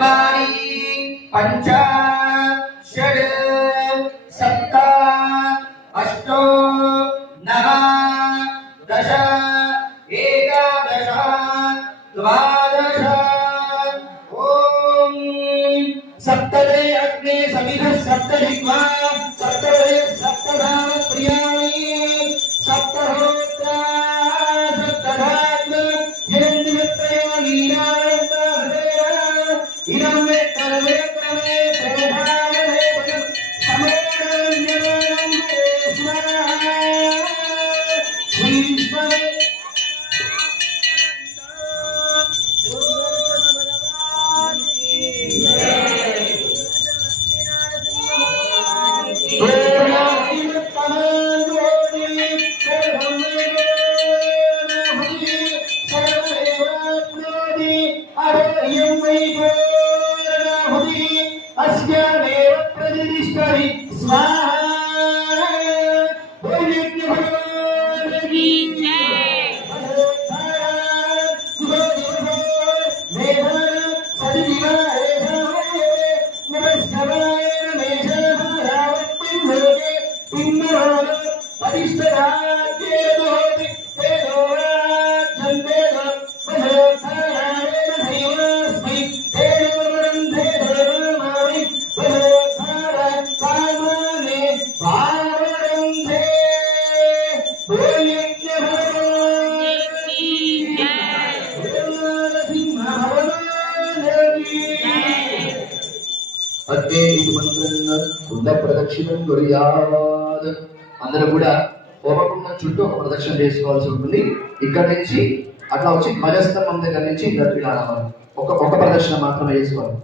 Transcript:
चत्वारि पंच षड् सप्त अष्टो नव दश एकादश द्वादश ओम सप्तदे अग्ने समिधः सप्तजिह्वा सप्तदे सप्तधाम प्रियाणि सप्तहोत्रा सप्तधात्म हिरण्यवत्रयो नीलावृतहृदयः इदं मे कर्मे क्रमे प्रधानमे समोरञ्जनं स्वाहा श्रीष्मवे अस्यामेव प्रतिष्ठति स्वाहा बोलिए भगवान की जय అదే ఇది మంత్రంగా కుండ ప్రదక్షిణం గురియాద్ అందరూ కూడా హోమకుండం చుట్టూ ఒక ప్రదక్షిణ చేసుకోవాల్సి ఉంటుంది. ఇక్కడ నుంచి అట్లా వచ్చి ధ్వజస్తంభం దగ్గర నుంచి ఇలా రావాలి. ఒక ప్రదక్షిణ మాత్రమే చేసుకోవాలి.